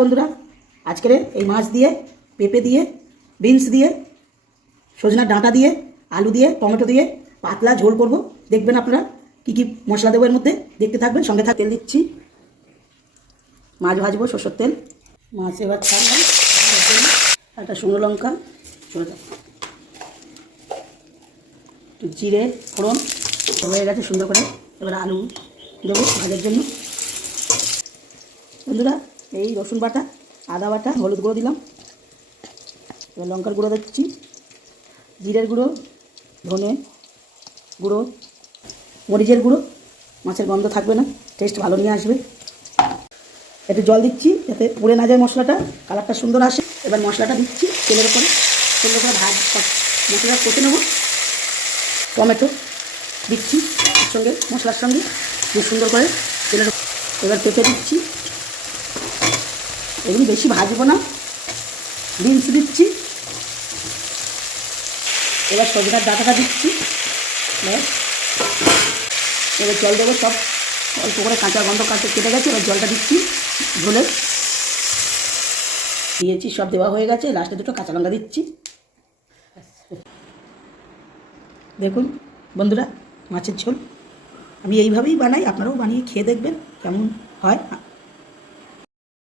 বন্ধুরা, আজকের এই মাছ দিয়ে, পেঁপে দিয়ে, বিনস দিয়ে, সজনার ডাঁটা দিয়ে, আলু দিয়ে, টমেটো দিয়ে পাতলা ঝোল করব। দেখবেন আপনারা কি কি মশলা দেবো এর মধ্যে, দেখতে থাকবেন। সঙ্গে তেল দিচ্ছি, মাছ ভাজবো সরষের তেল। মাছ এবার ছাড়লাম, একটা শুকনো লঙ্কা, চলে যাবে জিরে ফোড়ন হয়ে গেছে সুন্দর করে। এবার আলু দেবো ভাজার জন্য। বন্ধুরা, এই রসুন বাটা, আদা বাটা, হলুদ গুঁড়ো দিলাম, এবার লঙ্কার গুঁড়ো দিচ্ছি, জিরের গুঁড়ো, ধনে গুঁড়ো, মরিচের গুঁড়ো। মাছের গন্ধ থাকবে না, টেস্ট ভালো নিয়ে আসবে। একটু জল দিচ্ছি যাতে পুড়ে না যায় মশলাটা, কালারটা সুন্দর আসে। এবার মশলাটা দিচ্ছি তেলের উপরে, সুন্দর করে মশলাটা কষে নেব। টমেটো দিচ্ছি এর সঙ্গে, মশলার সঙ্গে দিয়ে সুন্দর করে তেলের। এবার পেঁপে দিচ্ছি, এগুলি বেশি ভাজবো না। বিনস দিচ্ছি, এবার সজনার ডাঁটাটা দিচ্ছি। এবার জল দেবো, সব অল্প করে কাঁচা গন্ধ কেটে গেছে। এবার জলটা দিচ্ছি, ঝোলে দিয়েছি, সব দেওয়া হয়ে গেছে। লাস্টে দুটো কাঁচা লঙ্কা দিচ্ছি। দেখুন বন্ধুরা, মাছের ঝোল আমি এইভাবেই বানাই, আপনারাও বানিয়ে খেয়ে দেখবেন কেমন হয়।